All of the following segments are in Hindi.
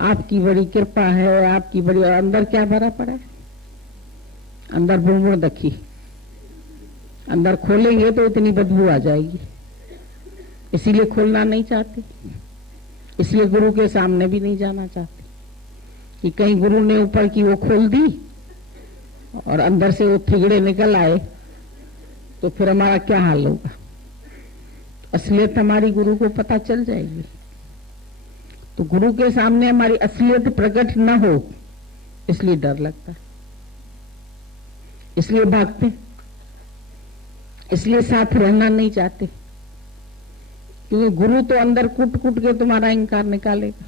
आपकी बड़ी कृपा है, आपकी बड़ी, और अंदर क्या भरा पड़ा है? अंदर बुड़बुड़ दखी। अंदर खोलेंगे तो इतनी बदबू आ जाएगी, इसीलिए खोलना नहीं चाहते, इसलिए गुरु के सामने भी नहीं जाना चाहते कि कहीं गुरु ने ऊपर की वो खोल दी और अंदर से वो थिगड़े निकल आए तो फिर हमारा क्या हाल होगा। असलियत हमारी गुरु को पता चल जाएगी। तो गुरु के सामने हमारी असलियत प्रकट न हो इसलिए डर लगता है, इसलिए भागते, इसलिए साथ रहना नहीं चाहते, क्योंकि गुरु तो अंदर कूट कूट के तुम्हारा इंकार निकालेगा।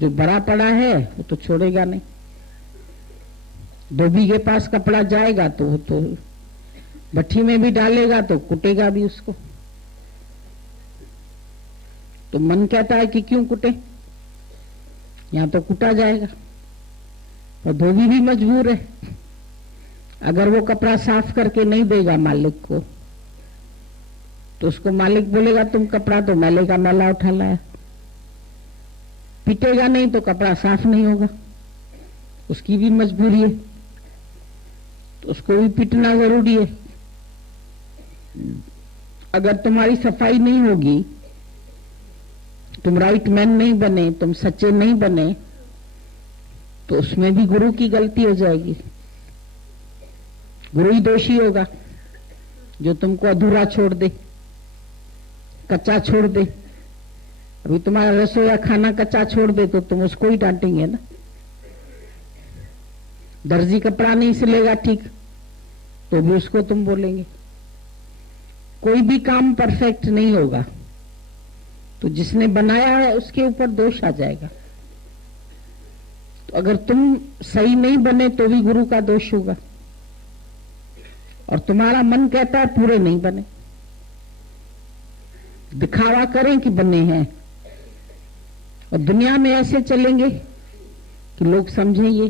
जो भरा पड़ा है वो तो छोड़ेगा नहीं। धोबी के पास कपड़ा जाएगा तो वो तो भट्ठी में भी डालेगा तो कुटेगा भी उसको। तो मन कहता है कि क्यों कुटे, यहां तो कुटा जाएगा। और धोबी भी मजबूर है, अगर वो कपड़ा साफ करके नहीं देगा मालिक को तो उसको मालिक बोलेगा तुम कपड़ा तो मैले का मैला उठा लाया। पीटेगा नहीं तो कपड़ा साफ नहीं होगा, उसकी भी मजबूरी है, तो उसको भी पीटना जरूरी है। अगर तुम्हारी सफाई नहीं होगी, तुम राइट मैन नहीं बने, तुम सच्चे नहीं बने, तो उसमें भी गुरु की गलती हो जाएगी। गुरु ही दोषी होगा जो तुमको अधूरा छोड़ दे, कच्चा छोड़ दे। अभी तुम्हारा रसोई या खाना कच्चा छोड़ दे तो तुम उसको ही डांटेंगे ना। दर्जी कपड़ा नहीं सिलेगा ठीक तो भी उसको तुम बोलेंगे। कोई भी काम परफेक्ट नहीं होगा तो जिसने बनाया है उसके ऊपर दोष आ जाएगा। तो अगर तुम सही नहीं बने तो भी गुरु का दोष होगा, और तुम्हारा मन कहता है पूरे नहीं बने, दिखावा करें कि बने हैं, और दुनिया में ऐसे चलेंगे कि लोग समझेंगे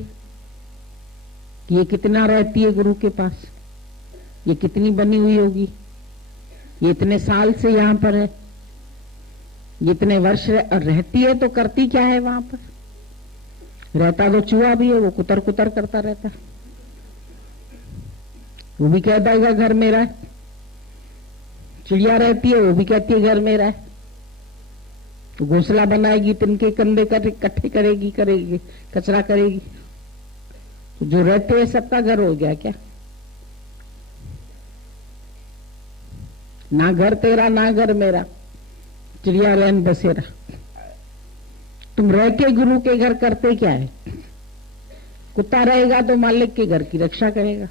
कि ये कितना रहती है गुरु के पास, ये कितनी बनी हुई होगी, ये इतने साल से यहां पर है, ये इतने वर्ष रहती है तो करती क्या है वहां पर। रहता तो चूहा भी है, वो कुतर कुतर करता रहता, वो भी कहता है घर मेरा है। चिड़िया रहती है, वो भी कहती है घर मेरा है। तो घोंसला बनाएगी, तिनके कंधे इकट्ठे करेगी करेगी कचरा करेगी। तो जो रहते हैं सबका घर हो गया क्या? ना घर तेरा ना घर मेरा, चिड़िया रैन बसेरा। तुम रह के गुरु के घर करते क्या है? कुत्ता रहेगा तो मालिक के घर की रक्षा करेगा,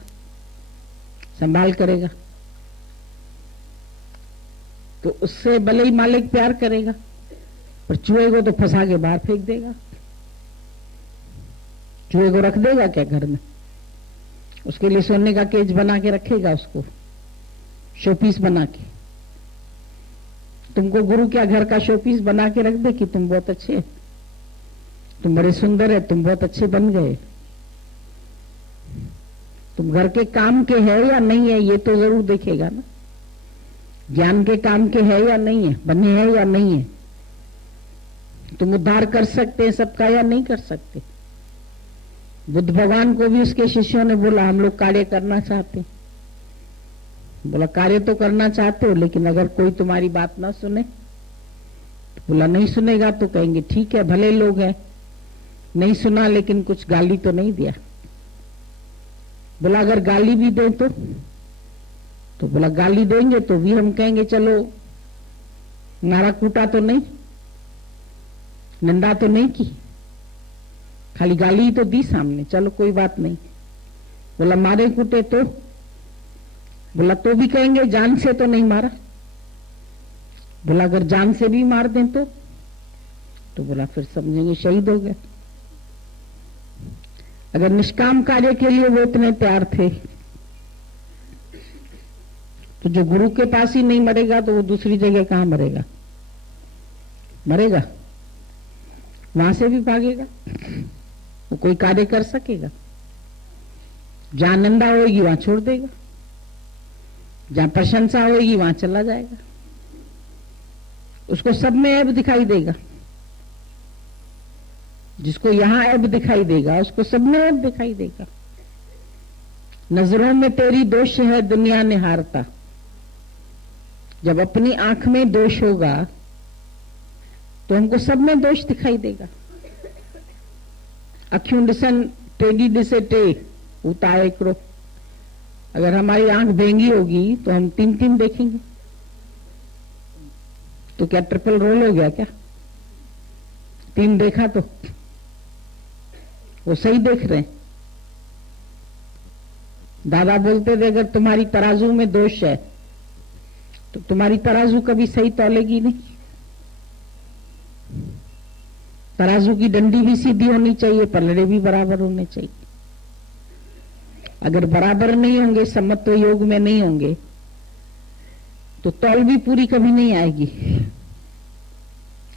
संभाल करेगा, तो उससे भले ही मालिक प्यार करेगा, पर चूहे को तो फंसा के बाहर फेंक देगा। चूहे को रख देगा क्या घर में? उसके लिए सोने का केज बना के रखेगा, उसको शोपीस बना के। तुमको गुरु क्या घर का शोपीस बना के रख दे कि तुम बहुत अच्छे, तुम बड़े सुंदर है, तुम बहुत अच्छे बन गए। तुम घर के काम के है या नहीं है ये तो जरूर देखेगा ना। ज्ञान के काम के है या नहीं है, बने हैं या नहीं है। तुम उद्धार कर सकते हैं सबका या नहीं कर सकते। बुद्ध भगवान को भी उसके शिष्यों ने बोला हम लोग कार्य करना चाहते हैं। बोला कार्य तो करना चाहते हो, लेकिन अगर कोई तुम्हारी बात ना सुने, तो बोला नहीं सुनेगा तो कहेंगे ठीक है, भले लोग हैं, नहीं सुना लेकिन कुछ गाली तो नहीं दिया। बोला अगर गाली भी दे तो बोला गाली देंगे तो भी हम कहेंगे चलो नारा कूटा तो नहीं, निंदा तो नहीं की, खाली गाली ही तो दी सामने, चलो कोई बात नहीं। बोला मारे कूटे तो, बोला तो भी कहेंगे जान से तो नहीं मारा। बोला अगर जान से भी मार दें तो बोला फिर समझेंगे शहीद हो गए। अगर निष्काम कार्य के लिए वो इतने तैयार थे तो जो गुरु के पास ही नहीं मरेगा तो वो दूसरी जगह कहां मरेगा? मरेगा वहां से भी भागेगा, वो कोई कार्य कर सकेगा? जहां निंदा होगी वहां छोड़ देगा, जहां प्रशंसा होगी वहां चला जाएगा, उसको सब में ऐब दिखाई देगा। जिसको यहां ऐब दिखाई देगा उसको सब में ऐब दिखाई देगा। नजरों में तेरी दोष है दुनिया ने हारता। जब अपनी आंख में दोष होगा तो हमको सब में दोष दिखाई देगा। अखियों दिसन टेढ़ी दिसे टे उताए करो। अगर हमारी आंख भेंगी होगी तो हम 3-3 देखेंगे। तो क्या ट्रिपल रोल हो गया क्या? 3 देखा तो वो सही देख रहे हैं। दादा बोलते थे अगर तुम्हारी तराजू में दोष है तो तुम्हारी तराजू कभी सही तौलेगी नहीं। तराजू की डंडी भी सीधी होनी चाहिए, पलड़े भी बराबर होने चाहिए। अगर बराबर नहीं होंगे, समत्व योग में नहीं होंगे, तो तौल भी पूरी कभी नहीं आएगी।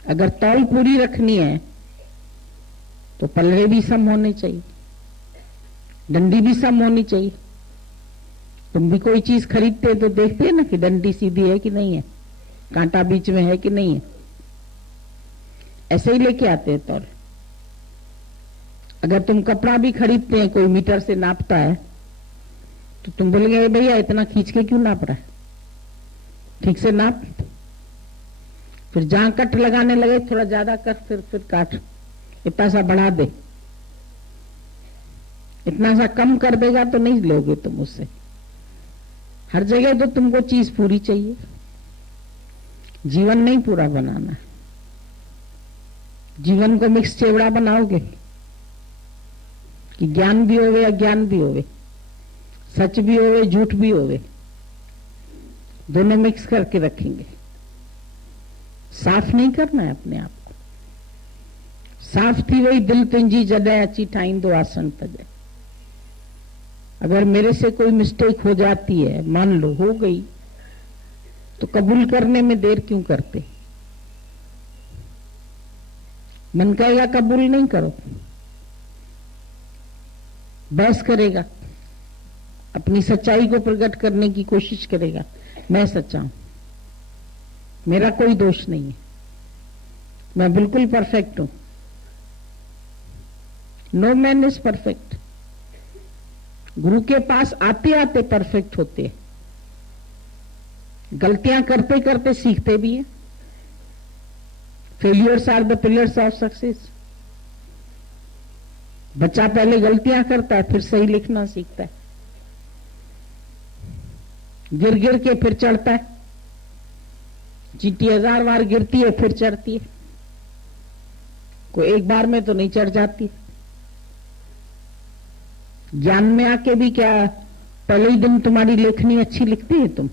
अगर तौल पूरी रखनी है तो पलड़े भी सम होने चाहिए, डंडी भी सम होनी चाहिए। तुम भी कोई चीज खरीदते तो देखते हैं ना कि डंडी सीधी है कि नहीं है, कांटा बीच में है कि नहीं है। ऐसे ही लेके आते हैं तौल। अगर तुम कपड़ा भी खरीदते हैं, कोई मीटर से नापता है तो तुम बोलेंगे भैया इतना खींच के क्यों नाप रहा है, ठीक से नाप। फिर जहां कट लगाने लगे थोड़ा ज्यादा कर, फिर काट, इतना सा बढ़ा दे। इतना सा कम कर देगा तो नहीं लोगे तुम उससे। हर जगह तो तुमको चीज पूरी चाहिए। जीवन नहीं पूरा बनाना है। जीवन को मिक्स चेवड़ा बनाओगे कि ज्ञान भी होवे अज्ञान भी होवे, सच भी होवे झूठ भी होवे, दोनों मिक्स करके रखेंगे। साफ नहीं करना है अपने आप को। साफ थी वही दिल तुंजी जॾहिं अची ठाहींदो आसन तॾहिं। अगर मेरे से कोई मिस्टेक हो जाती है, मान लो हो गई, तो कबूल करने में देर क्यों करते? मन कहेगा कबूल नहीं करो, बहस करेगा, अपनी सच्चाई को प्रकट करने की कोशिश करेगा। मैं सच्चा हूं, मेरा कोई दोष नहीं है, मैं बिल्कुल परफेक्ट हूं। No man is perfect. गुरु के पास आते आते परफेक्ट होते हैं, गलतियां करते करते सीखते भी हैं। Failures are the pillars of success. बच्चा पहले गलतियां करता है, फिर सही लिखना सीखता है। गिर गिर के फिर चढ़ता है। चींटी 1000 बार गिरती है फिर चढ़ती है, कोई एक बार में तो नहीं चढ़ जाती। ज्ञान में आके भी क्या पहले ही दिन तुम्हारी लेखनी अच्छी लिखती है? तुम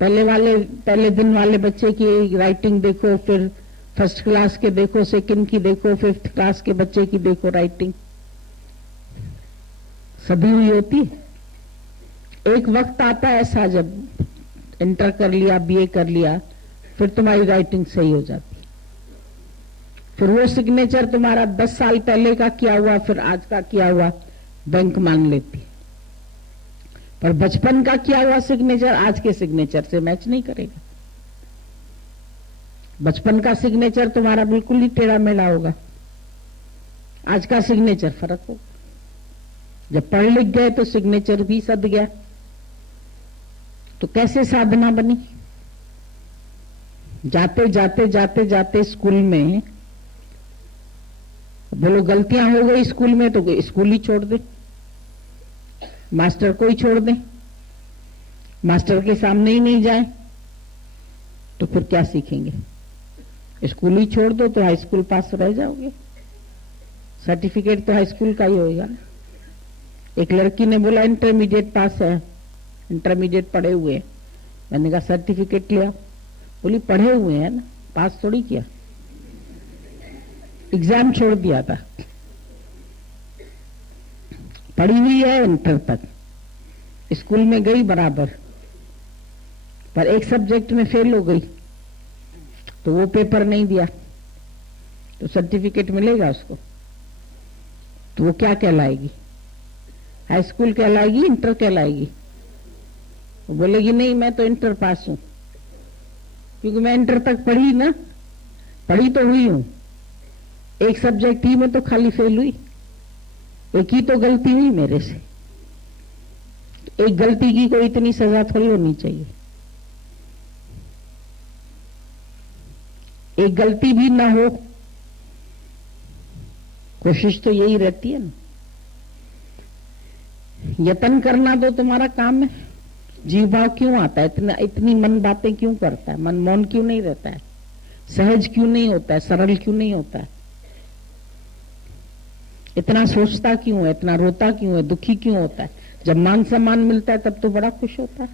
पहले दिन वाले बच्चे की राइटिंग देखो, फिर फर्स्ट क्लास के देखो, सेकंड की देखो, 5th क्लास के बच्चे की देखो राइटिंग, सभी हुई होती है। एक वक्त आता है ऐसा जब इंटर कर लिया, बीए कर लिया, फिर तुम्हारी राइटिंग सही हो जाती है। फिर वो सिग्नेचर तुम्हारा 10 साल पहले का किया हुआ फिर आज का किया हुआ बैंक मान लेती है, पर बचपन का किया हुआ सिग्नेचर आज के सिग्नेचर से मैच नहीं करेगा। बचपन का सिग्नेचर तुम्हारा बिल्कुल ही टेढ़ा मेढ़ा होगा, आज का सिग्नेचर फर्क होगा। जब पढ़ लिख गए तो सिग्नेचर भी सद गया, तो कैसे साधना बनी? जाते जाते जाते जाते स्कूल में बोलो गलतियां हो गई स्कूल में तो स्कूल ही छोड़ दे, मास्टर को ही छोड़ दे, मास्टर के सामने ही नहीं जाए तो फिर क्या सीखेंगे? स्कूल ही छोड़ दो तो हाई स्कूल पास रह जाओगे, सर्टिफिकेट तो हाई स्कूल का ही होगा। एक लड़की ने बोला इंटरमीडिएट पास है, इंटरमीडिएट पढ़े हुए हैं। मैंने कहा सर्टिफिकेट लिया, बोली पढ़े हुए हैं ना, पास थोड़ी किया, एग्जाम छोड़ दिया था। पढ़ी हुई है इंटर तक, स्कूल में गई बराबर, पर एक सब्जेक्ट में फेल हो गई तो वो पेपर नहीं दिया, तो सर्टिफिकेट मिलेगा उसको? तो वो क्या कहलाएगी? हाई स्कूल कहलाएगी, इंटर कहलाएगी? वो बोलेगी नहीं मैं तो इंटर पास हूं, क्योंकि मैं इंटर तक पढ़ी ना, पढ़ी तो हुई हूं, एक सब्जेक्ट ही में तो खाली फेल हुई, एक ही तो गलती हुई मेरे से। एक गलती की कोई इतनी सजा थोड़ी होनी चाहिए। एक गलती भी ना हो, कोशिश तो यही रहती है ना। यत्न करना तो तुम्हारा काम है। जीव भाव क्यों आता है, इतनी मन बातें क्यों करता है, मन मौन क्यों नहीं रहता है, सहज क्यों नहीं होता है, सरल क्यों नहीं होता है, इतना सोचता क्यों है, इतना रोता क्यों है, दुखी क्यों होता है। जब मान सम्मान मिलता है तब तो बड़ा खुश होता है।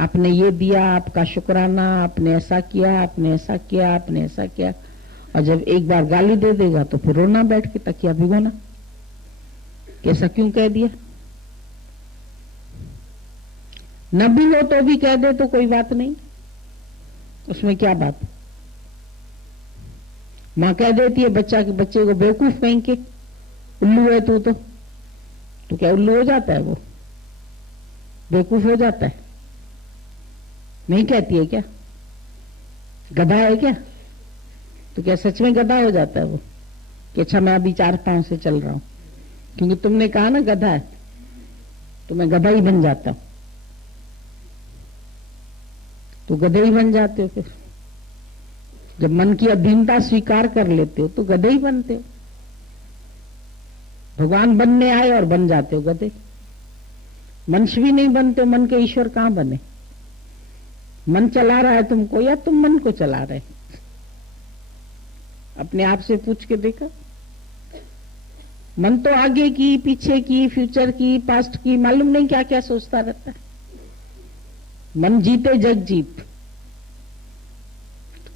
आपने ये दिया, आपका शुक्राना, आपने ऐसा किया, आपने ऐसा किया, आपने ऐसा किया। और जब एक बार गाली दे देगा तो फिर रोना बैठ के, तकिया भिगोना, कैसा क्यों कह दिया। न भी हो तो भी कह दे तो कोई बात नहीं, उसमें क्या बात। मां कह देती है बच्चे को बेवकूफ कहीं के, उल्लू है तू तो क्या उल्लू हो जाता है, वो बेवकूफ हो जाता है। नहीं कहती है क्या, गधा है क्या, तो क्या सच में गधा हो जाता है वो कि अच्छा मैं अभी 4 पांव से चल रहा हूं, क्योंकि तुमने कहा ना गधा है तो मैं गधा ही बन जाता हूं। तो गधे ही बन जाते हो। फिर जब मन की अधीनता स्वीकार कर लेते हो तो गधे ही बनते हो। भगवान बनने आए और बन जाते हो गधे। मनुष्य भी नहीं बनते, मन के ईश्वर कहां बने। मन चला रहा है तुमको या तुम मन को चला रहे। अपने आप से पूछ के देखा। मन तो आगे की, पीछे की, फ्यूचर की, पास्ट की, मालूम नहीं क्या क्या सोचता रहता है। मन जीते जग जीत।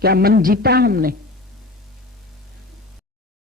क्या मन जीता हमने?